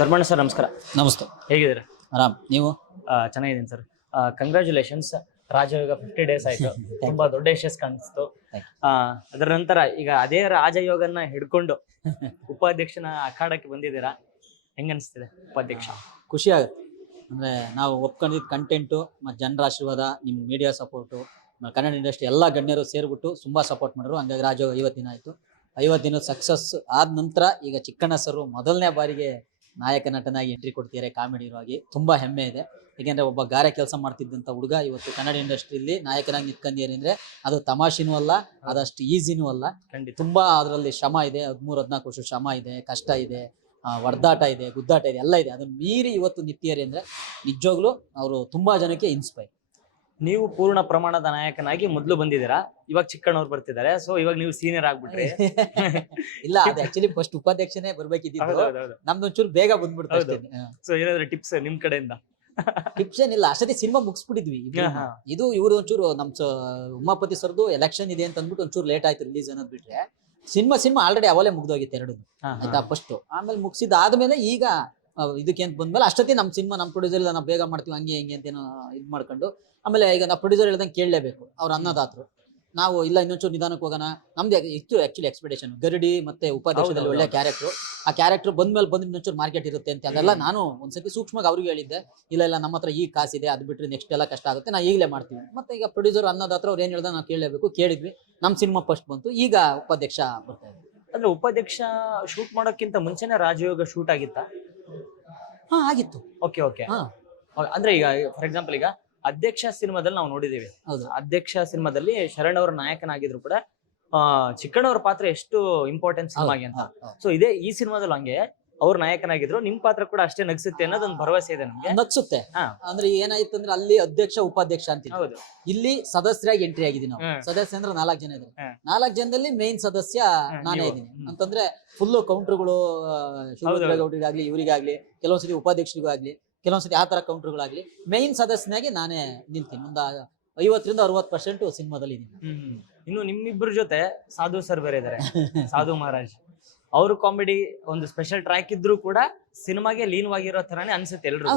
Dharmanna sir ನಮಸ್ಕಾರ. ನಮಸ್ತೆ. ಹೇಗಿದ್ದೀರಾ? ಆರಾಮ್, ನೀವು? ಚೆನ್ನಾಗಿದ್ದೀನಿ ಸರ್. ಕಂಗ್ರ್ಯಾಚುಲೇಷನ್ಸ್. ರಾಜಯೋಗ 50 days ಆಯ್ತು. ತುಂಬಾ ದೊಡ್ಡ ಯಶಸ್ ಕಾಣಿಸ್ತು. ಅದರ ನಂತರ ಈಗ ಅದೇ ರಾಜಯೋಗನ ಹಿಡ್ಕೊಂಡು ಉಪಾಧ್ಯಕ್ಷನ ಅಖಾಡಕ್ಕೆ ಬಂದಿದ್ದೀರಾ. ಹೆಂಗ ಅನಿಸ್ತಿದೆ ಉಪಾಧ್ಯಕ್ಷ? ಖುಷಿ ಆಗುತ್ತೆ. ಅಂದ್ರೆ ನಾವು ಒಪ್ಕೊಂಡಿದ್ದ ಕಂಟೆಂಟು ಮತ್ತು ಜನರ ಆಶೀರ್ವಾದ, ನಿಮ್ಮ ಮೀಡಿಯಾ ಸಪೋರ್ಟು, ಕನ್ನಡ ಇಂಡಸ್ಟ್ರಿ ಎಲ್ಲ ಗಣ್ಯರು ಸೇರಿಬಿಟ್ಟು ತುಂಬಾ ಸಪೋರ್ಟ್ ಮಾಡಿದ್ರು. ಹಂಗಾಗಿ ರಾಜಯೋಗ 50 ದಿನ ಆಯಿತು. 50 ದಿನ ಸಕ್ಸಸ್ ಆದ ನಂತರ ಈಗ ಚಿಕ್ಕಣ್ಣ ಸರ್ ಮೊದಲನೇ ಬಾರಿಗೆ ನಾಯಕ ನಟನಾಗಿ ಎಂಟ್ರಿ ಕೊಡ್ತಿದ್ದಾರೆ ಕಾಮಿಡಿ ಇರುವಾಗಿ. ತುಂಬಾ ಹೆಮ್ಮೆ ಇದೆ. ಯಾಕೆಂದ್ರೆ ಒಬ್ಬ ಗಾರೆ ಕೆಲಸ ಮಾಡ್ತಿದ್ದಂಥ ಹುಡುಗ ಇವತ್ತು ಕನ್ನಡ ಇಂಡಸ್ಟ್ರಿಯಲ್ಲಿ ನಾಯಕನಾಗಿ ನಿಂತ್ಕೊಂಡಿದ್ದಾರೆ ಅಂದ್ರೆ ಅದು ತಮಾಷೆನೂ ಅಲ್ಲ, ಅದಷ್ಟು ಈಸಿನೂ ಅಲ್ಲ. ತುಂಬಾ ಅದರಲ್ಲಿ ಶ್ರಮ ಇದೆ. 13-14 ವರ್ಷ ಶ್ರಮ ಇದೆ, ಕಷ್ಟ ಇದೆ, ಹೊಡೆದಾಟ ಇದೆ, ಗುದ್ದಾಟ ಇದೆ, ಎಲ್ಲ ಇದೆ. ಅದನ್ನ ಮೀರಿ ಇವತ್ತು ನಿಂತಿದ್ದಾರೆ ಅಂದ್ರೆ ನಿಜವಾಗ್ಲೂ ಅವರು ತುಂಬಾ ಜನಕ್ಕೆ ಇನ್ಸ್ಪೈರ್. ನೀವು ಪೂರ್ಣ ಪ್ರಮಾಣದ ನಾಯಕನಾಗಿ ಮೊದಲು ಬಂದಿದ್ದೀರಾ, ಇವಾಗ ಚಿಕ್ಕಣ್ಣವ್ರು ಬರ್ತಿದ್ದಾರೆ. ಸೊ ಇವಾಗ ನೀವು ಸೀನಿಯರ್ ಆಗ್ಬಿಟ್ರಿ. ಇಲ್ಲ, ಅದು ಆಕ್ಚುಲಿ ಫಸ್ಟ್ ಉಪಾಧ್ಯಕ್ಷನೇ ಬರ್ಬೇಕಿದ್ದು. ನಮ್ದೊಂಚೂರು ಬೇಗ ಬಂದ್ಬಿಡ್ತಾರೆ. ಸೊ ಏನಾದ್ರು ಟಿಪ್ಸ್ ನಿಮ್ ಕಡೆಯಿಂದ? ಟಿಪ್ಸ್ ಏನಿಲ್ಲ, ಅಷ್ಟೇ ಸಿನಿಮಾ ಮುಗಿಸ್ಬಿಟ್ಟಿದ್ವಿ. ಇದು ಇವ್ರು ಒಂಚೂರು ನಮ್ ಉಮಾಪತಿ ಸರ್ದು ಎಲೆಕ್ಷನ್ ಇದೆ ಅಂತ ಅಂದ್ಬಿಟ್ಟು ಒಂಚೂರು ಲೇಟ್ ಆಯ್ತು ರಿಲೀಸ್ ಅನ್ನೋದು ಬಿಟ್ರೆ ಸಿನಿಮಾ ಆಲ್ರೆಡಿ ಅವಲೇ ಮುಗ್ದೋಗಿತ್ತು ಎರಡು. ಆಯ್ತಾ, ಫಸ್ಟ್ ಆಮೇಲೆ ಮುಗಿಸಿದಾದ್ಮೇಲೆ ಈಗ ಇದಕ್ಕೆ ಅಂತ ಬಂದ್ಮೇಲೆ ಅಷ್ಟೊತ್ತಿ ನಮ್ಮ ಸಿನಿಮಾ ನಮ್ಮ ಪ್ರೊಡ್ಯೂಸರ್ ನಾವು ಬೇಗ ಮಾಡ್ತೀವಿ ಹಂಗೆ ಹಿಂಗೆ ಅಂತೇನೋ ಇದು ಮಾಡ್ಕೊಂಡು ಆಮೇಲೆ ಈಗ ನಾವು ಪ್ರೊಡ್ಯೂಸರ್ ಹೇಳ್ದಂಗೆ ಕೇಳಲೇಬೇಕು. ಅವ್ರು ಅನ್ನೋದಾದ್ರು ನಾವು ಇಲ್ಲ ಇನ್ನೊಂಚೂರು ನಿಧಾನಕ್ಕೆ ಹೋಗೋಣ. ನಮ್ದು ಇತ್ತು ಆಕ್ಚುಲಿ ಎಕ್ಸ್ಪೆಕ್ಟೇಷನ್. ಗರಡಿ ಮತ್ತೆ ಉಪಾಧ್ಯಕ್ಷದಲ್ಲಿ ಒಳ್ಳೆ ಕ್ಯಾರೆಕ್ಟರ್. ಆ ಕ್ಯಾರೆಕ್ಟರ್ ಬಂದ್ಮೇಲೆ ಇನ್ನೊಂಚೂರು ಮಾರ್ಕೆಟ್ ಇರುತ್ತೆ ಅಂತ ಅದೆಲ್ಲ ನಾನು ಒಂದ್ಸತಿ ಸೂಕ್ಷ್ಮವಾಗಿ ಅವ್ರಿಗೆ ಹೇಳಿದ್ದೆ. ಇಲ್ಲ ನಮ್ಮ ಹತ್ರ ಈಗ ಕಾಸಿದೆ, ಅದು ಬಿಟ್ಟರೆ ನೆಕ್ಸ್ಟ್ ಎಲ್ಲ ಕಷ್ಟ ಆಗುತ್ತೆ, ನಾ ಈಗಲೇ ಮಾಡ್ತೀವಿ. ಮತ್ತೆ ಈಗ ಪ್ರೊಡ್ಯೂಸರ್ ಅನ್ನೋದಾತ್ರ ಅವ್ರು ಏನ್ ಹೇಳ್ದ ನಾವು ಕೇಳಲೇಬೇಕು. ಕೇಳಿದ್ವಿ, ನಮ್ಮ ಸಿನಿಮಾ ಫಸ್ಟ್ ಬಂತು. ಈಗ ಉಪಾಧ್ಯಕ್ಷ ಬರ್ತಾ ಇದ್ವಿ. ಅಂದ್ರೆ ಉಪಾಧ್ಯಕ್ಷ ಶೂಟ್ ಮಾಡೋಕ್ಕಿಂತ ಮುಂಚೆನೆ ರಾಜಯೋಗ ಶೂಟ್ ಆಗಿತ್ತಾ? ಆಗಿತ್ತು. ಓಕೆ. ಅಂದ್ರೆ ಈಗ ಫಾರ್ ಎಕ್ಸಾಂಪಲ್ ಈಗ ಅಧ್ಯಕ್ಷ ಸಿನಿಮಾದಲ್ಲಿ ನಾವು ನೋಡಿದೀವಿ. ಅಧ್ಯಕ್ಷ ಸಿನಿಮಾದಲ್ಲಿ ಶರಣ್ ಅವರ ನಾಯಕನಾಗಿದ್ರು ಕೂಡ ಚಿಕ್ಕಣ್ಣವ್ರ ಪಾತ್ರ ಎಷ್ಟು ಇಂಪಾರ್ಟೆಂಟ್ ಸಿನಿಮಾಗೆ ಅಂತ. ಸೊ ಇದೇ ಈ ಸಿನಿಮಾದಲ್ಲಿ ಹಂಗೆ ಅವ್ರ ನಾಯಕನಾಗಿದ್ರು, ನಿಮ್ ಪಾತ್ರ ಕೂಡ ಅಷ್ಟೇ ನಗ್ಸುತ್ತೆ ಅನ್ನೋದೊಂದು ಭರವಸೆ ಇದೆ ನಮ್ಗೆ. ನಗ್ಸುತ್ತೆ ಅಂದ್ರೆ ಏನಾಯ್ತು ಅಂದ್ರೆ ಅಲ್ಲಿ ಅಧ್ಯಕ್ಷ ಉಪಾಧ್ಯಕ್ಷ ಅಂತ, ಇಲ್ಲಿ ಸದಸ್ಯರಾಗಿ ಎಂಟ್ರಿ ಆಗಿದ್ದೀವಿ ನಾವು. ಸದಸ್ಯ ಅಂದ್ರೆ 4 ಜನ ಇದ್ರು. 4 ಜನದಲ್ಲಿ ಮೇನ್ ಸದಸ್ಯ ನಾನೇ ಇದ್ದೀನಿ ಅಂತಂದ್ರೆ ಫುಲ್ ಕೌಂಟರ್ಗಳು ಶಿವರುದ್ರೇಗೌಡರಿಗಾಗ್ಲಿ ಇವರಿಗಾಗ್ಲಿ, ಕೆಲವೊಂದ್ಸತಿ ಉಪಾಧ್ಯಕ್ಷರಿಗೂ ಆಗ್ಲಿ, ಕೆಲವೊಂದ್ಸತಿ ಆ ತರ ಕೌಂಟರ್ಗಳಾಗ್ಲಿ ಮೇನ್ ಸದಸ್ಯನಾಗಿ ನಾನೇ ನಿಂತೀನಿ. ಒಂದು 50-60% ಸಿನಿಮಾದಲ್ಲಿ ಇದೀನಿ. ಇನ್ನು ನಿಮ್ಮಿಬ್ಬರ ಜೊತೆ ಸಾಧು ಸರ್ ಬೇರೆ ಇದಾರೆ, ಸಾಧು ಮಹಾರಾಜ್. ಅವ್ರ ಕಾಮಿಡಿ ಒಂದು ಸ್ಪೆಷಲ್ ಟ್ರ್ಯಾಕ್ ಇದ್ರು ಕೂಡ ಸಿನಿಮಾಗೆ ಲೀನವಾಗಿರೋ ತರಾನೇ ಅನ್ಸುತ್ತೆ ಎಲ್ರು.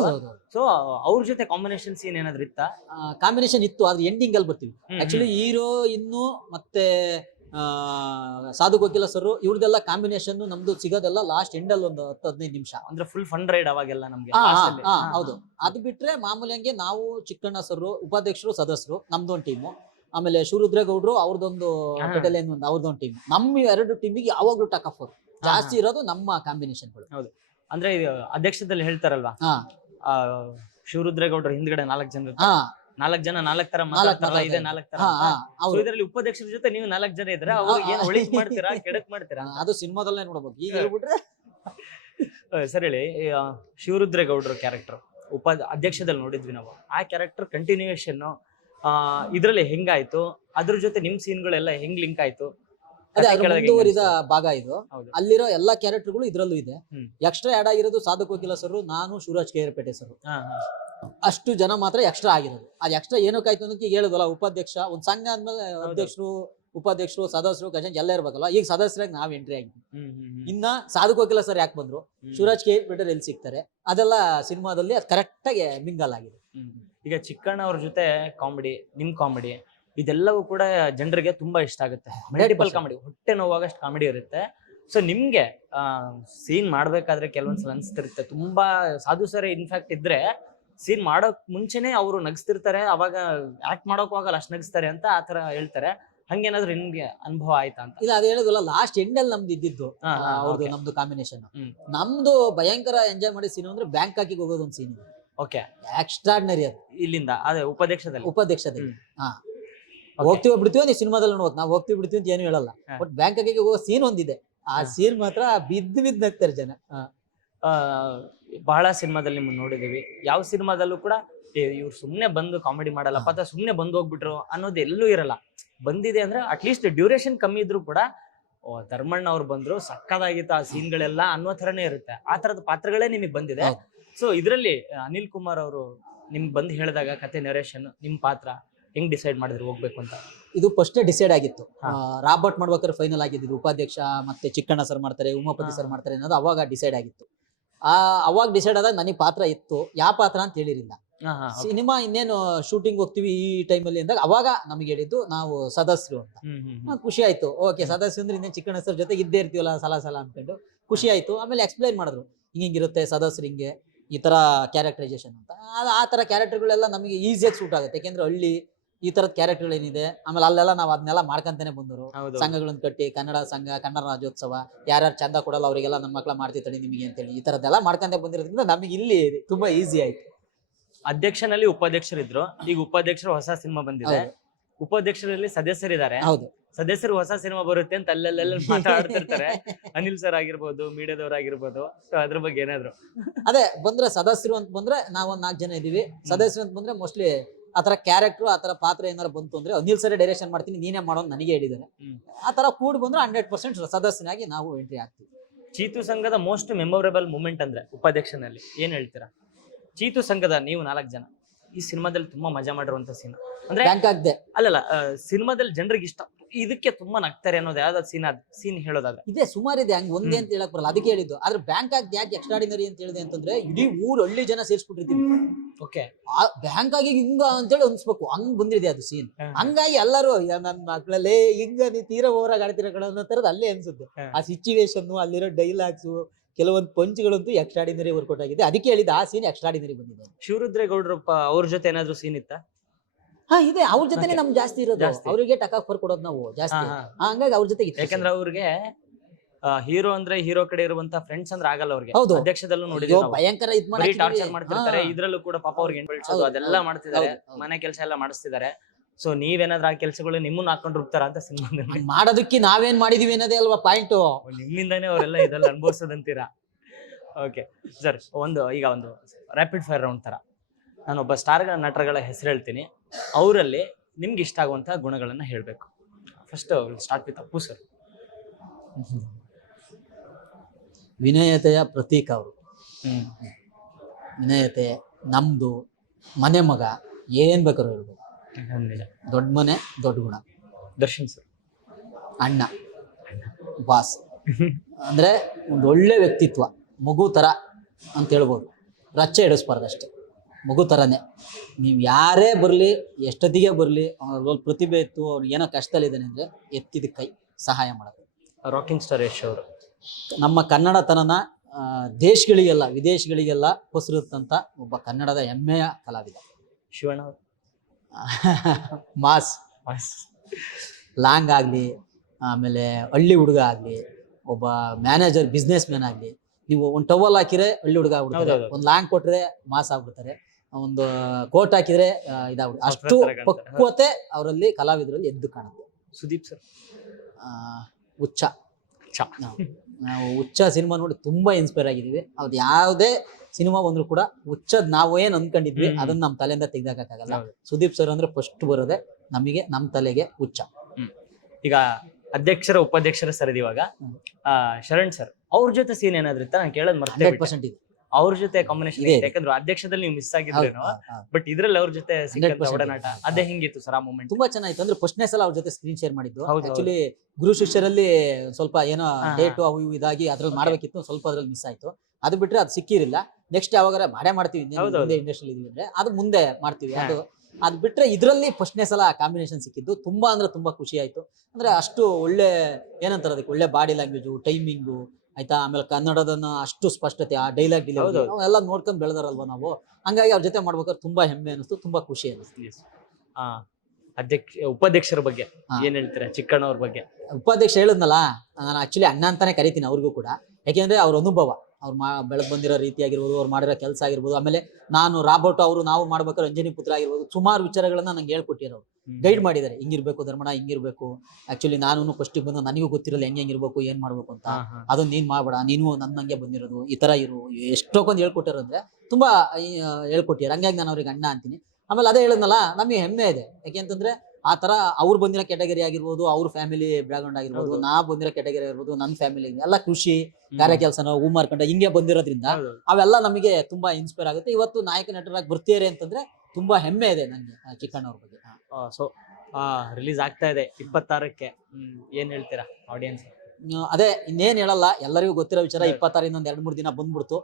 ಸೊ ಅವ್ರ ಜೊತೆ ಕಾಂಬಿನೇಷನ್ ಸೀನ್ ಏನಾದ್ರು ಇತ್ತಾ? ಕಾಂಬಿನೇಷನ್ ಇತ್ತು, ಆದ್ರೆ ಎಂಡಿಂಗ್ ಅಲ್ಲಿ ಬರ್ತೀವಿ. ಆಕ್ಚುಲಿ ಹೀರೋ ಇನ್ನು ಮತ್ತೆ ಸಾಧು ಕೋಕಿಲ ಸರ್ ಇವ್ರದೆಲ್ಲ ಕಾಂಬಿನೇಷನ್ ನಮ್ದು ಸಿಗೋದೆಲ್ಲ ಲಾಸ್ಟ್ ಎಂಡ್ ಅಲ್ಲಿ ಒಂದು 10-15 ನಿಮಿಷ. ಅಂದ್ರೆ ಫುಲ್ ಫನ್ ರೈಡ್ ಅವಾಗೆಲ್ಲ ನಮ್ಗೆ. ಹೌದು. ಅದು ಬಿಟ್ರೆ ಮಾಮೂಲಿ ಹಂಗೆ ನಾವು ಚಿಕ್ಕಣ್ಣ ಸರ್, ಉಪಾಧ್ಯಕ್ಷರು, ಸದಸ್ಯರು ನಮ್ದೊಂದು ಟೀಮು. ಆಮೇಲೆ ಶಿವರುದ್ರೇಗೌಡರು ಅವ್ರದೊಂದು ಅವ್ರದೊಂದು ಟೀಮ್. ನಮ್ಮ 2 ಟೀಮಿಗೆ ಯಾವಾಗ್ಲೂ ಟಕ್ ಆಫ್ ಜಾಸ್ತಿ ಇರೋದು ನಮ್ಮ ಕಾಂಬಿನೇಷನ್ಗಳು. ಹೌದು. ಅಂದ್ರೆ ಅಧ್ಯಕ್ಷದಲ್ಲಿ ಹೇಳ್ತಾರಲ್ವಾ, ಶಿವರುದ್ರೇಗೌಡರ ಹಿಂದ್ಗಡೆ 4 ಜನ, 4 ಜನ 4 ತರ ಮಾತಾಡ್ತಾರಲ್ಲ, ಇದೆ 4 ತರ. ಇದರಲ್ಲಿ ಉಪಾಧ್ಯಕ್ಷರ ಜೊತೆ ನೀವು 4 ಜನ ಇದ್ರೆ ಏನ್ ಒಳಿಕ್ ಮಾಡ್ತೀರಾ, ಕೆಡಕ್ ಮಾಡ್ತೀರಾ? ಅದು ಸಿನಿಮಾದಲ್ಲೇ ನೋಡ್ಬೋದು. ಈಗ ಹೇಳ್ಬಿಟ್ರೆ ಸರಿ ಹೇಳಿ. ಶಿವರುದ್ರೇಗೌಡರ ಕ್ಯಾರೆಕ್ಟರ್ ಅಧ್ಯಕ್ಷದಲ್ಲಿ ನೋಡಿದ್ವಿ ನಾವು. ಆ ಕ್ಯಾರೆಕ್ಟರ್ ಕಂಟಿನ್ಯೂಯೇಷನ್ ಇದ್ರಲ್ಲಿ ಹೆಂಗಾಯ್ತು, ಅದ್ರ ಜೊತೆ ನಿಮ್ ಸೀನ್ಗಳೆಲ್ಲ ಹೆಂಗ್ ಲಿಂಕ್ ಆಯ್ತು? ಮುಂದುವರಿದ ಭಾಗ ಇದು. ಅಲ್ಲಿರೋ ಎಲ್ಲಾ ಕ್ಯಾರೆಕ್ಟರ್ಗಳು ಇದ್ರಲ್ಲೂ ಇದೆ. ಎಕ್ಸ್ಟ್ರಾ ಆಡ್ ಆಗಿರೋದು ಸಾಧು ಕೋಕಿಲ ಸರ್, ನಾನು ಶಿವರಾಜ್ ಕೇರ್ಪೇಟೆ ಸರ್, ಅಷ್ಟು ಜನ ಮಾತ್ರ ಎಕ್ಸ್ಟ್ರಾ ಆಗಿರೋದು. ಅದು ಎಕ್ಸ್ಟ್ರಾ ಏನಕ್ಕಾಯ್ತು ಅನ್ನೋದಕ್ಕೆ ಹೇಳೋದಲ್ಲ. ಉಪಾಧ್ಯಕ್ಷ ಒಂದ್ ಸಂಘ ಆದ್ಮೇಲೆ ಅಧ್ಯಕ್ಷರು, ಉಪಾಧ್ಯಕ್ಷರು, ಸದಸ್ಯರು, ಗಜನ್ ಎಲ್ಲ ಇರ್ಬೇಕಲ್ಲ. ಈಗ ಸದಸ್ಯರಾಗಿ ನಾವ್ ಎಂಟ್ರಿ ಆಗಿದ್ವಿ. ಇನ್ನ ಸಾಧು ಕೋಕಿಲ ಸರ್ ಯಾಕೆ ಬಂದ್ರು, ಶಿವರಾಜ್ ಕೇರ್ಪೇಟೆ ಎಲ್ಲಿ ಸಿಗ್ತಾರೆ, ಅದೆಲ್ಲ ಸಿನಿಮಾದಲ್ಲಿ ಅದು ಕರೆಕ್ಟ್ ಆಗಿ ಮಿಂಗಲ್ ಆಗಿದೆ. ಈಗ ಚಿಕ್ಕಣ್ಣ ಅವ್ರ ಜೊತೆ ಕಾಮಿಡಿ, ನಿಮ್ ಕಾಮಿಡಿ ಇದೆಲ್ಲವೂ ಕೂಡ ಜನರಿಗೆ ತುಂಬಾ ಇಷ್ಟ ಆಗುತ್ತೆ. ಮಲ್ಟಿಪಲ್ ಕಾಮಿಡಿ, ಹೊಟ್ಟೆ ನೋವಾಗಷ್ಟು ಕಾಮಿಡಿ ಇರುತ್ತೆ. ಸೊ ನಿಮ್ಗೆ ಸೀನ್ ಮಾಡ್ಬೇಕಾದ್ರೆ ಕೆಲವೊಂದ್ಸಲ ಅನ್ಸ್ತಿರುತ್ತೆ ತುಂಬಾ ಸಾಧು ಸರ್ ಇನ್ಫ್ಯಾಕ್ಟ್ ಇದ್ರೆ ಸೀನ್ ಮಾಡೋಕ್ ಮುಂಚೆನೆ ಅವರು ನಗಿಸ್ತಿರ್ತಾರೆ, ಅವಾಗ ಆಕ್ಟ್ ಮಾಡೋಕ್ ಆಗಲ್ಲ ಅಷ್ಟ್ ನಗಿಸ್ತಾರೆ ಅಂತ ಆತರ ಹೇಳ್ತಾರೆ. ಹಂಗೇನಾದ್ರು ನಿಮ್ಗೆ ಅನುಭವ ಆಯ್ತಾ ಅಂತ? ಇಲ್ಲ, ಅದು ಹೇಳೋದಲ್ಲ. ಲಾಸ್ಟ್ ಎಂಡ್ ಅಲ್ಲಿ ನಮ್ದು ಇದ್ದಿದ್ದು ಅವ್ರದ್ದು ನಮ್ದು ಕಾಂಬಿನೇಷನ್. ನಮ್ದು ಭಯಂಕರ ಎಂಜಾಯ್ ಮಾಡಿ ಸೀನ್ ಅಂದ್ರೆ ಬ್ಯಾಂಕಾಕಿಗೆ ಹೋಗೋದು ಒಂದು ಸೀನ್ ಇದೆ. ಓಕೆ, ಎಕ್ಸ್ಟ್ರಾರ್ಡಿನರಿ ಅದು. ಇಲ್ಲಿಂದ ಅದೇ ಉಪಾಧ್ಯಕ್ಷದಲ್ಲಿ ಹೋಗ್ತೀವಿ ಬಿಡ್ತೀವಿ ನೀವು ಸಿನಿಮಾದಲ್ಲಿ ನೋಡ್ಬೋದು. ನಾವು ಹೋಗ್ತೀವಿ ಬಿಡ್ತೀವಿ ಅಂತ ಏನು ಹೇಳಲ್ಲ. ಬಟ್ ಬ್ಯಾಂಕಾಕಿಗೆ ಹೋಗೋ ಸೀನ್ ಒಂದಿದೆ. ಆ ಸೀನ್ ಮಾತ್ರ ಬಿದ್ದು ನಗ್ತಾರೆ ಜನ. ಬಹಳ ಸಿನಿಮಾದಲ್ಲಿ ನಿಮ್ಮನ್ನ ನೋಡಿದೀವಿ. ಯಾವ ಸಿನಿಮಾದಲ್ಲೂ ಕೂಡ ಇವ್ರು ಸುಮ್ನೆ ಬಂದು ಕಾಮಿಡಿ ಮಾಡಲ್ಲಪ್ಪ ಅಥವಾ ಸುಮ್ನೆ ಬಂದು ಹೋಗ್ಬಿಟ್ರು ಅನ್ನೋದು ಎಲ್ಲೂ ಇರಲ್ಲ. ಬಂದಿದೆ ಅಂದ್ರೆ ಅಟ್ಲೀಸ್ಟ್ ಡ್ಯೂರೇಷನ್ ಕಮ್ಮಿ ಇದ್ರು ಕೂಡ ಧರ್ಮಣ್ಣ ಅವ್ರು ಬಂದ್ರು ಸಕ್ಕದಾಗಿತ್ತು ಆ ಸೀನ್ಗಳೆಲ್ಲ ಅನ್ನೋ ತರನೇ ಇರುತ್ತೆ. ಆ ತರದ ಪಾತ್ರಗಳೇ ನಿಮಗೆ ಬಂದಿದೆ. ಸೊ ಇದ್ರಲ್ಲಿ ಅನಿಲ್ ಕುಮಾರ್ ಅವರು ನಿಮ್ಗೆ ಬಂದು ಹೇಳಿದಾಗ ಕತೆ ನರೇಶನ್, ನಿಮ್ ಪಾತ್ರ ಹೆಂಗ್ ಡಿಸೈಡ್ ಮಾಡಿದ್ರು ಹೋಗ್ಬೇಕು ಅಂತ? ಇದು ಫಸ್ಟ್ ಡಿಸೈಡ್ ಆಗಿತ್ತು. ರಾಬರ್ಟ್ ಮಾಡ್ಬೇಕಾದ್ರೆ ಫೈನಲ್ ಆಗಿದ್ದು ಉಪಾಧ್ಯಕ್ಷ ಮತ್ತೆ ಚಿಕ್ಕಣ್ಣ ಸರ್ ಮಾಡ್ತಾರೆ, ಉಮಾಪತಿ ಸರ್ ಮಾಡ್ತಾರೆ ಅನ್ನೋದು ಅವಾಗ ಡಿಸೈಡ್ ಆಗಿತ್ತು. ಅವಾಗ ಡಿಸೈಡ್ ಆದಾಗ ನನಗೆ ಪಾತ್ರ ಇತ್ತು, ಯಾವ ಪಾತ್ರ ಅಂತ ಹೇಳಿರಿಲ್ಲ. ಸಿನಿಮಾ ಇನ್ನೇನು ಶೂಟಿಂಗ್ ಹೋಗ್ತೀವಿ ಈ ಟೈಮಲ್ಲಿ ಅಂದಾಗ ಅವಾಗ ನಮಗೆ ಹೇಳಿದ್ದು ನಾವು ಸದಸ್ಯರು ಅಂತ. ಖುಷಿ ಆಯ್ತು. ಓಕೆ, ಸದಸ್ಯರು ಅಂದ್ರೆ ಇನ್ನೇನು ಚಿಕ್ಕಣ್ಣ ಸರ್ ಜೊತೆಗೆ ಇದ್ದೇ ಇರ್ತೀವಲ್ಲ ಸಲ ಅನ್ಕೊಂಡು ಖುಷಿ ಆಯ್ತು. ಆಮೇಲೆ ಎಕ್ಸ್ಪ್ಲೈನ್ ಮಾಡಿದ್ರು, ಹಿಂಗಿರುತ್ತೆ ಸದಸ್ಯರು, ಹಿಂಗೆ ಈ ತರ ಕ್ಯಾರೆಕ್ಟರೈಸೇಷನ್ ಅಂತ. ಆ ತರ ಕ್ಯಾರೆಕ್ಟರ್ಗಳೆಲ್ಲ ನಮಗೆ ಈಸಿಯಾಗಿ ಸೂಟ್ ಆಗುತ್ತೆ, ಯಾಕೆಂದ್ರೆ ಹಳ್ಳಿ ಈ ತರದ ಕ್ಯಾರೆಕ್ಟರ್ಗಳು ಏನಿದೆ. ಆಮೇಲೆ ಅಲ್ಲೆಲ್ಲ ನಾವು ಅದನ್ನೆಲ್ಲ ಮಾಡ್ಕೊಂತಾನೆ ಬಂದರು. ಸಂಘಗಳನ್ನ ಕಟ್ಟಿ ಕನ್ನಡ ಸಂಘ, ಕನ್ನಡ ರಾಜ್ಯೋತ್ಸವ, ಯಾರ್ಯಾರು ಚಂದ ಕೊಡಲ್ಲ ಅವರಿಗೆಲ್ಲ ನನ್ನ ಮಕ್ಳ ಮಾಡ್ತಿರ್ತಾಳೆ ನಿಮಗೆ ಅಂತೇಳಿ ಈ ತರದ್ದೆಲ್ಲ ಮಾಡ್ಕೊಂಡೆ ಬಂದಿರೋದ್ರಿಂದ ನಮಗೆ ಇಲ್ಲಿ ತುಂಬಾ ಈಸಿ ಆಯ್ತು. ಅಧ್ಯಕ್ಷನಲ್ಲಿ ಉಪಾಧ್ಯಕ್ಷರಿದ್ರು, ಈಗ ಉಪಾಧ್ಯಕ್ಷರು ಹೊಸ ಸಿನಿಮಾ ಬಂದಿದೆ. ಉಪಾಧ್ಯಕ್ಷರಲ್ಲಿ ಸದಸ್ಯರಿದ್ದಾರೆ. ಹೌದು, ಸದಸ್ಯರು ಹೊಸ ಸಿನಿಮಾ ಬರುತ್ತೆ ಅಂತ ಅಲ್ಲೆಲ್ಲ ಮಾತಾಡ್ತಿರ್ತಾರೆ. ಅನಿಲ್ ಸರ್ ಆಗಿರ್ಬೋದು, ಮೀಡಿಯಾದವ್ರಾಗಿರ್ಬೋದು. ಸೊ ಅದ್ರ ಬಗ್ಗೆ ಏನಾದ್ರು ಅದೇ ಬಂದ್ರೆ ಸದಸ್ಯರು ಅಂತ ಬಂದ್ರೆ ನಾವೊಂದ್ 4 ಜನ ಇದೀವಿ. ಸದಸ್ಯರು ಅಂತ ಬಂದ್ರೆ ಮೋಸ್ಟ್ಲಿ ಆತರ ಕ್ಯಾರೆಕ್ಟರ್ ಆತರ ಪಾತ್ರ ಏನಾರು ಬಂತು ಅಂದ್ರೆ ಅನಿಲ್ ಸರ್ ಡೈರೆಕ್ಷನ್ ಮಾಡ್ತೀನಿ ನೀನೇ ಮಾಡೋದು ನನಗೆ ಹೇಳಿದ್ದಾರೆ. ಆತರ ಕೂಡ್ ಬಂದ್ರೆ 100% ಸದಸ್ಯನಾಗಿ ನಾವು ಎಂಟ್ರಿ ಆಗ್ತೀವಿ. ಚೀತು ಸಂಘದ ಮೋಸ್ಟ್ ಮೆಮೊರೇಬಲ್ ಮೂಮೆಂಟ್ ಅಂದ್ರೆ ಉಪಾಧ್ಯಕ್ಷನಲ್ಲಿ ಏನ್ ಹೇಳ್ತೀರಾ? ಚೀತು ಸಂಘದ ನೀವು 4 ಜನ ಈ ಸಿನಿಮಾದಲ್ಲಿ ತುಂಬಾ ಮಜಾ ಮಾಡಿರುವಂತ ಸೀನ್ ಅಂದ್ರೆ ಬ್ಯಾಂಕ್ ಆಗದೆ ಅಲ್ಲಲ್ಲ, ಸಿನಿಮಾದಲ್ಲಿ ಜನರಿಗೆ ಇಷ್ಟ, ಇದಕ್ಕೆ ತುಂಬಾ ನಗ್ತಾರೆ ಅನ್ನೋದು ಯಾವ್ದಾದ್ರು ಸೀನ್ ಹೇಳೋದಾದ್ರೆ ಇದೆ, ಸುಮಾರಿದೆ. ಹಂಗೆ ಒಂದೇ ಅಂತ ಹೇಳಕ್ ಬರಲ್ಲ, ಅದಕ್ಕೆ ಹೇಳಿದ್ದು. ಆದ್ರೆ ಬ್ಯಾಂಕ್ ಆಗಿ ಯಾಕೆ ಎಕ್ಸ್ಟ್ರಾಡಿನರಿ ಅಂತ ಹೇಳಿದೆ ಅಂತಂದ್ರೆ ಇಡೀ ಊರ್ ಹಳ್ಳಿ ಜನ ಸೇರ್ಸ್ಬಿಟ್ಟಿರ್ತೀವಿ. ಓಕೆ, ಬ್ಯಾಂಕ್ ಆಗಿ ಹಿಂಗ ಅಂತೇಳಿ ಅನ್ಸ್ಬೇಕು, ಹಂಗ್ ಬಂದಿದೆ ಅದು ಸೀನ್. ಹಂಗಾಗಿ ಎಲ್ಲರೂ ನನ್ನ ಮಕ್ಳಲ್ಲೇ ಹಿಂಗ ನೀ ತೀರಾ ಓವರಾಗಿ ಆಡ್ತಿರೋ ಕಡೆ ಅನ್ನೋ ತರದ್ ಅಲ್ಲೇ ಅನ್ಸುತ್ತೆ. ಆ ಸಿಚುವೇಶನ್, ಅಲ್ಲಿರೋ ಡೈಲಾಗ್ಸ್, ಕೆಲವೊಂದು ಪಂಚ್ಗಳಂತೂ ಎಕ್ಸ್ಟ್ರಾಡಿನರಿ ವರ್ಕೌಟ್ ಆಗಿದೆ. ಅದಕ್ಕೆ ಹೇಳಿದ ಆ ಸೀನ್ ಎಕ್ಸ್ಟ್ರಾಡಿನರಿ ಬಂದಿದೆ. ಶಿವರುದ್ರೇಗೌಡ್ರಪ್ಪ ಅವ್ರ ಜೊತೆ ಏನಾದ್ರು ಸೀನ್ ಇತ್ತ? ಹಾ ಇದೆ, ಅವ್ರ ಜೊತೆನೆ ನಮ್ಗೆ ಜಾಸ್ತಿ ಇರೋದು. ಅವರಿಗೆ ಟಕಾಕ್ ಫರ್ ಕೊಡೋದು ನಾವು ಜಾಸ್ತಿ, ಹಂಗಾಗಿ ಅವ್ರ ಜೊತೆಗೆ. ಯಾಕಂದ್ರೆ ಅವ್ರಿಗೆ ಹೀರೋ ಅಂದ್ರೆ ಹೀರೋ ಕಡೆ ಇರುವಂತ ಫ್ರೆಂಡ್ಸ್ ಅಂದ್ರೆ ಆಗಲ್ಲ ಅವ್ರಿಗೆ. ಹೌದು, ಅಧ್ಯಕ್ಷದಲ್ಲೂ ನೋಡಿದ್ವಿ, ಭಯಂಕರ ಟಾರ್ಚರ್ ಮಾಡ್ತಿರ್ತಾರೆ. ಇದ್ರಲ್ಲೂ ಕೂಡ ಪಾಪ ಅವ್ರಿಗೆ ಬೆಳ್ಸೋದು ಅದೆಲ್ಲ ಮಾಡ್ತಿದ್ದಾರೆ, ಮನೆ ಕೆಲಸ ಎಲ್ಲ ಮಾಡಿಸ್ತಿದ್ದಾರೆ. ಸೊ ನೀವೇನಾದ್ರೂ ಆ ಕೆಲಸಗಳು ನಿಮ್ಮನ್ನ ಹಾಕೊಂಡು ರುಬ್ತಾರ ಅಂತ ಸಿನಿಮಾ ಮಾಡೋದಕ್ಕೆ ನಾವೇನ್ ಮಾಡಿದೀವಿ ಅನ್ನೋದೇ ಅಲ್ವಾ ಪಾಯಿಂಟ್. ನಿಮ್ಮಿಂದಾನೇ ಅವರೆಲ್ಲ ಇದೆಲ್ಲ ಅನುಭವಿಸೋದಂತೀರಾ? ಓಕೆ ಸರ್, ಈಗ ಒಂದು ರ್ಯಾಪಿಡ್ ಫೈರ್ ರೌಂಡ್ ತರ ನಾನೊಬ್ಬ ಸ್ಟಾರ್ ನಟರುಗಳ ಹೆಸರು ಹೇಳ್ತೀನಿ, ಅವರಲ್ಲಿ ನಿಮ್ಗೆ ಇಷ್ಟ ಆಗುವಂತ ಗುಣಗಳನ್ನ ಹೇಳ್ಬೇಕು. First start with Appu sir. ವಿನಯತೆಯ ಪ್ರತೀಕ ಅವರು. ವಿನಯತೆ, ನಮ್ದು ಮನೆ ಮಗ, ಏನ್ ಬೇಕಾದ್ರು ಹೇಳ್ಬೋದು. ದೊಡ್ಡ ಮನೆ, ದೊಡ್ಡ ಗುಣ. ದರ್ಶನ್ ಸರ್. ಅಣ್ಣ, ಬಾಸ್. ಅಂದ್ರೆ ಒಂದು ಒಳ್ಳೆ ವ್ಯಕ್ತಿತ್ವ, ಮಗು ತರ ಅಂತ ಹೇಳ್ಬೋದು. ರಚ್ಚೆ ಇಡಿಸ್ಬಾರ್ದಷ್ಟೇ, ಮಗು ಥರನೇ. ನೀವು ಯಾರೇ ಬರಲಿ, ಎಷ್ಟೊತ್ತಿಗೆ ಬರಲಿ, ಅವ್ರಲ್ಲಿ ಪ್ರತಿಭೆ ಇತ್ತು, ಅವ್ರಿಗೆ ಏನೋ ಕಷ್ಟದಲ್ಲಿದ್ದಾನೆ ಅಂದರೆ ಎತ್ತಿದ ಕೈ ಸಹಾಯ ಮಾಡೋದು. ರಾಕಿಂಗ್ ಸ್ಟಾರ್ ಯಶ್ ಅವರು. ನಮ್ಮ ಕನ್ನಡತನನ ದೇಶಗಳಿಗೆಲ್ಲ ವಿದೇಶಗಳಿಗೆಲ್ಲ ಹೊಸರುತ್ತಂತ ಒಬ್ಬ ಕನ್ನಡದ ಹೆಮ್ಮೆಯ ಕಲಾವಿದ. ಶಿವಣ್ಣ ಅವರು. ಮಾಸ್ ಲಾಂಗ್ ಆಗಲಿ, ಆಮೇಲೆ ಹಳ್ಳಿ ಹುಡುಗ ಆಗಲಿ, ಒಬ್ಬ ಮ್ಯಾನೇಜರ್ ಬಿಸ್ನೆಸ್ ಮ್ಯಾನ್ ಆಗಲಿ, ನೀವು ಒಂದು ಟವಲ್ ಹಾಕಿದ್ರೆ ಹಳ್ಳಿ ಹುಡುಗ ಆಗ್ಬಿಡ್ತಾರೆ, ಒಂದು ಲಾಂಗ್ ಕೊಟ್ರೆ ಮಾಸ್ ಆಗ್ಬಿಡ್ತಾರೆ, ಒಂದು ಕೋಟ್ ಹಾಕಿದ್ರೆ ಇದಾಗ್ಬಿಡುತ್ತೆ. ಅಷ್ಟು ಪಕ್ವತೆ ಅವರಲ್ಲಿ ಕಲಾವಿದರಲ್ಲಿ ಎದ್ದು ಕಾಣುತ್ತೆ. ಸುದೀಪ್ ಸರ್. ಹುಚ್ಚ. ನಾವು ಹುಚ್ಚ ಸಿನಿಮಾ ನೋಡಿ ತುಂಬಾ ಇನ್ಸ್ಪೈರ್ ಆಗಿದೀವಿ. ಅವ್ರು ಯಾವುದೇ ಸಿನಿಮಾ ಬಂದ್ರು ಕೂಡ ಹುಚ್ಚದ್ ನಾವು ಏನ್ ಅನ್ಕೊಂಡಿದ್ವಿ ಅದನ್ನ ನಮ್ಮ ತಲೆಯಿಂದ ತೆಗ್ದಾಕಕ್ಕಾಗಲ್ಲ. ಸುದೀಪ್ ಸರ್ ಅಂದ್ರೆ ಫಸ್ಟ್ ಬರೋದೆ ನಮಗೆ, ನಮ್ಮ ತಲೆಗೆ ಹುಚ್ಚ. ಈಗ ಅಧ್ಯಕ್ಷರ ಉಪಾಧ್ಯಕ್ಷರ ಸರ್ ಇವಾಗ ಶರಣ್ ಸರ್ ಅವ್ರ ಜೊತೆ ಸೀನ್ ಏನಾದ್ರು ಇತ್ತ? ನಾನು ಕೇಳೋದ್ ಮರ್ತೇ 100% ಇದೆ. ಅವ್ರ ಜೊತೆ ಕಾಂಬಿನೇಷನ್ ಇದೆ, ಯಾಕಂದ್ರೆ ಅಧ್ಯಕ್ಷದಲ್ಲಿ ನೀವು ಮಿಸ್ ಆಗಿದ್ರೇನೋ, ಬಟ್ ಇದ್ರಲ್ಲಿ ಅವ್ರ ಜೊತೆ ಒಡನಾಟ ಅದೇ ಹಿಂಗಿತ್ತು ಸರ್ ಆ ಮೂಮೆಂಟ್? ತುಂಬಾ ಚೆನ್ನಾಗಿತ್ತು. ಅಂದ್ರೆ ಫಸ್ಟ್ನೇ ಸಲ ಅವ್ರ ಜೊತೆ ಸ್ಕ್ರೀನ್ ಶೇರ್ ಮಾಡಿದ್ದು. ಆಕ್ಚುಲಿ ಗುರು ಶಿಷ್ಯರಲ್ಲಿ ಸ್ವಲ್ಪ ಏನೋ ಡೇಟು ಅವು ಇವು ಇದಾಗಿ ಅದ್ರಲ್ಲಿ ಮಾಡ್ಬೇಕಿತ್ತು, ಸ್ವಲ್ಪ ಅದ್ರಲ್ಲಿ ಮಿಸ್ ಆಯ್ತು. ಅದು ಬಿಟ್ರೆ ಅದು ಸಿಕ್ಕಿರಲಿಲ್ಲ. ನೆಕ್ಸ್ಟ್ ಯಾವಾಗ ಮಾಡೇ ಮಾಡ್ತೀವಿ, ಇಂಡಸ್ಟ್ರಿ ಇದೀವಿ ಅಂದ್ರೆ ಅದು ಮುಂದೆ ಮಾಡ್ತೀವಿ. ಅದು ಬಿಟ್ರೆ ಇದ್ರಲ್ಲಿ ಫಸ್ಟ್ನೇ ಸಲ ಕಾಂಬಿನೇಷನ್ ಸಿಕ್ಕಿದ್ದು ತುಂಬಾ ಅಂದ್ರೆ ತುಂಬಾ ಖುಷಿ ಆಯ್ತು. ಅಂದ್ರೆ ಅಷ್ಟು ಒಳ್ಳೆ ಏನಂತಾರೆ ಅದಕ್ಕೆ, ಒಳ್ಳೆ ಬಾಡಿ ಲ್ಯಾಂಗ್ವೇಜು, ಟೈಮಿಂಗು ಆಯ್ತಾ, ಆಮೇಲೆ ಕನ್ನಡದನ್ನ ಅಷ್ಟು ಸ್ಪಷ್ಟತೆ, ಆ ಡೈಲಾಗ್ ಡಿಲಿವರಿ ಎಲ್ಲ ನೋಡ್ಕೊಂಡ್ ಬೆಳೆದಾರಲ್ವಾ ನಾವು. ಹಂಗಾಗಿ ಅವ್ರ ಜೊತೆ ಮಾಡ್ಬೇಕಾದ್ರೆ ತುಂಬಾ ಹೆಮ್ಮೆ ಅನಿಸ್ತು, ತುಂಬಾ ಖುಷಿ ಅನಿಸ್ತು. ಉಪಾಧ್ಯಕ್ಷರ ಬಗ್ಗೆ ಏನ್ ಹೇಳ್ತೀರಾ? ಚಿಕ್ಕಣ್ಣವ್ರ ಬಗ್ಗೆ. ಉಪಾಧ್ಯಕ್ಷ ಹೇಳಿದ್ನಲ್ಲ, ನಾನು ಆಕ್ಚುಲಿ ಅಣ್ಣ ಅಂತಾನೆ ಕರಿತೀನಿ ಅವ್ರಿಗೂ ಕೂಡ. ಯಾಕೆಂದ್ರೆ ಅವ್ರ ಅನುಭವ, ಅವ್ರು ಬೆಳಗ್ ಬಂದಿರೋ ರೀತಿ ಆಗಿರ್ಬೋದು, ಅವ್ರು ಮಾಡಿರೋ ಕೆಲಸ ಆಗಿರ್ಬೋದು, ಆಮೇಲೆ ನಾನು ರಾಬರ್ಟ್ ಅವರು ನಾವು ಮಾಡ್ಬೇಕಾದ್ರೆ ಅಂಜನಿ ಪುತ್ರ ಆಗಿರ್ಬೋದು, ಸುಮಾರು ವಿಚಾರಗಳನ್ನ ನಂಗೆ ಹೇಳ್ಕೊಟ್ಟಿರೋ, ಗೈಡ್ ಮಾಡಿದ್ದಾರೆ. ಹಿಂಗಿರ್ಬೇಕು ಧರ್ಮಣ, ಹಿಂಗಿರ್ಬೇಕು. ಆಕ್ಚುಲಿ ನಾನು ಫಸ್ಟ್ ಬಂದು ನನಗೂ ಗೊತ್ತಿರಲ್ಲ ಹೆಂಗಿರ್ಬೇಕು, ಏನ್ ಮಾಡ್ಬೇಕು ಅಂತ. ಅದನ್ನ ನೀನ್ ಮಾಡ್ಬೇಡ, ನೀನು ನನ್ನಂಗೆ ಬಂದಿರೋದು, ಈ ತರ ಇರು, ಎಷ್ಟೊಂದು ಹೇಳ್ಕೊಟ್ಟಿರೋ ಅಂದ್ರೆ ತುಂಬಾ ಹೇಳ್ಕೊಟ್ಟಿದ್ದಾರೆ. ಹಂಗಾಗಿ ನಾನು ಅವ್ರಿಗೆ ಅಣ್ಣ ಅಂತೀನಿ. ಆಮೇಲೆ ಅದೇ ಹೇಳಿದ್ನಲ್ಲ, ನಮಗೆ ಹೆಮ್ಮೆ ಇದೆ. ಯಾಕೆಂತಂದ್ರೆ ಆ ತರ ಅವ್ರು ಬಂದಿರೋ ಕ್ಯಾಟಗರಿ ಆಗಿರ್ಬೋದು, ಅವ್ರ ಫ್ಯಾಮಿಲಿ ಬ್ಯಾಕ್ಗ್ರೌಂಡ್ ಆಗಿರ್ಬೋದು, ನಾ ಬಂದಿರೋ ಕ್ಯಾಟಗರಿ ಆಗಿರ್ಬೋದು, ನನ್ನ ಫ್ಯಾಮಿಲಿ ಎಲ್ಲ ಕೃಷಿ ಗಾರೆ ಕೆಲಸನ ಹೂ ಮಾರ್ಕೊಂಡ ಹಿಂಗೆ ಬಂದಿರೋದ್ರಿಂದ ಅವೆಲ್ಲ ನಮಗೆ ತುಂಬಾ ಇನ್ಸ್ಪೈರ್ ಆಗುತ್ತೆ. ಇವತ್ತು ನಾಯಕ ನಟರಾಗಿ ಬರ್ತೀರಿ ಅಂತಂದ್ರೆ ತುಂಬಾ ಹೆಮ್ಮೆ ಇದೆ ನಂಗೆ ಚಿಕ್ಕಣ್ಣವ್ರ ಬಗ್ಗೆ. ಸೊ ರಿಲೀಸ್ ಆಗ್ತಾ ಇದೆ 26ಕ್ಕೆ, ಏನ್ ಹೇಳ್ತೀರಾ ಆಡಿಯನ್ಸ್? ಅದೇ ಇನ್ನೇನ್ ಹೇಳಲ್ಲ, ಎಲ್ಲರಿಗೂ ಗೊತ್ತಿರೋ ವಿಚಾರ. 26ರಿಂದ ಒಂದ್ 2-3 ದಿನ ಬಂದ್ಬಿಡ್ತು.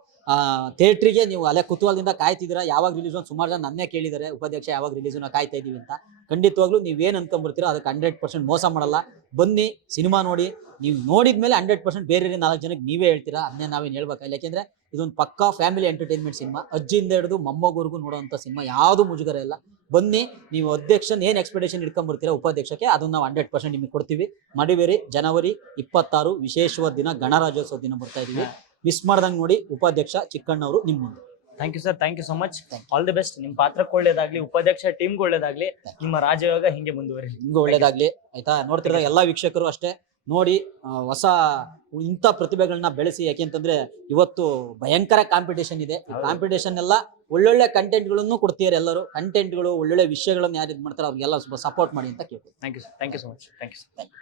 ಥಿಯೇಟ್ರಿಗೆ ನೀವು ಅಲ್ಲೇ ಕುತೂಹಲದಿಂದ ಕಾಯ್ತಿದ್ದೀರಾ, ಯಾವಾಗ ರಿಲೀಸ್ ಅಂತ ಸುಮಾರು ಜನ ನನ್ನೇ ಕೇಳಿದ್ದಾರೆ, ಉಪಾಧ್ಯಕ್ಷ ಯಾವಾಗ ರಿಲೀಸ್ ಕಾಯ್ತಾ ಇದೀವಿ ಅಂತ. ಖಂಡಿತವಾಗ್ಲೂ ನೀವೇನ್ ಅನ್ಕೊಂಡ್ಬರ್ತೀರೋ ಅದಕ್ಕೆ 100% ಮೋಸ ಮಾಡಲ್ಲ. ಬನ್ನಿ, ಸಿನಿಮಾ ನೋಡಿ, ನೀವು ನೋಡಿದ್ಮೇಲೆ 100% ಬೇರೆ 4 ಜನಕ್ಕೆ ನೀವೇ ಹೇಳ್ತೀರಾ, ಅದನ್ನೇ ನಾವೇನ್ ಹೇಳ್ಬೇಕಾಗಿಲ್ಲ. ಯಾಕೆಂದ್ರೆ ಇದೊಂದು ಪಕ್ಕಾ ಫ್ಯಾಮಿಲಿ ಎಂಟರ್ಟೈನ್ಮೆಂಟ್ ಸಿನಿಮಾ, ಅಜ್ಜಿಯಿಂದ ಹಿಡಿದು ಮೊಮ್ಮಗುವರೆಗೂ ನೋಡುವಂತ ಸಿನಿಮಾ, ಯಾವ್ದು ಮುಜುಗರ ಇಲ್ಲ. ಬನ್ನಿ, ನೀವು ಅಧ್ಯಕ್ಷನ್ ಏನ್ ಎಕ್ಸ್ಪೆಕ್ಟೇಷನ್ ಇಟ್ಕೊಂಡ್ಬರ್ತೀರಾ ಉಪಾಧ್ಯಕ್ಷಕ್ಕೆ, ಅದನ್ನ ನಾವು 100% ನಿಮಗೆ ಕೊಡ್ತೀವಿ. ಮಡಿಬೇರಿ, ಜನವರಿ 26 ವಿಶೇಷವಾದ ದಿನ, ಗಣರಾಜ್ಯೋತ್ಸವ ದಿನ ಬರ್ತಾ ಇದೀವಿ. ಮಿಸ್ ಮಾಡ್ದಂಗ್ ನೋಡಿ. ಉಪಾಧ್ಯಕ್ಷ ಚಿಕ್ಕಣ್ಣವರು ನಿಮ್ಮ ಮುಂದೆ. Thank you sir, thank you so much. All the best. ನಿಮ್ಮ ಪಾತ್ರಕ್ಕೆ ಒಳ್ಳೇದಾಗ್ಲಿ, ಉಪಾಧ್ಯಕ್ಷ ಟೀಮ್ಗೆ ಒಳ್ಳೇದಾಗ್ಲಿ, ನಿಮ್ಮ ರಾಜಯೋಗ ಹಿಂಗೆ ಮುಂದುವರಿ. ನಿಮ್ಗೂ ಒಳ್ಳೇದಾಗ್ಲಿ. ಆಯ್ತಾ? ನೋಡ್ತಿರೋ ಎಲ್ಲಾ ವೀಕ್ಷಕರು ಅಷ್ಟೇ ನೋಡಿ, ಹೊಸ ಇಂಥ ಪ್ರತಿಭೆಗಳನ್ನ ಬೆಳೆಸಿ. ಯಾಕೆಂತಂದ್ರೆ ಇವತ್ತು ಭಯಂಕರ ಕಾಂಪಿಟೇಷನ್ ಇದೆ. ಕಾಂಪಿಟೇಷನ್ ಎಲ್ಲ ಒಳ್ಳೊಳ್ಳೆ ಕಂಟೆಂಟ್ಗಳನ್ನು ಕೊಡ್ತೀರಾ ಎಲ್ಲರೂ. ಕಂಟೆಂಟ್ಗಳು, ಒಳ್ಳೊಳ್ಳೆ ವಿಷಯಗಳನ್ನ ಯಾರು ಇದು ಮಾಡ್ತಾರೆ ಅವ್ರಿಗೆಲ್ಲ ಸ್ವಲ್ಪ ಸಪೋರ್ಟ್ ಮಾಡಿ ಅಂತ ಕೇಳ್ತೀನಿ. Thank you sir, thank you so much. Thank you sir.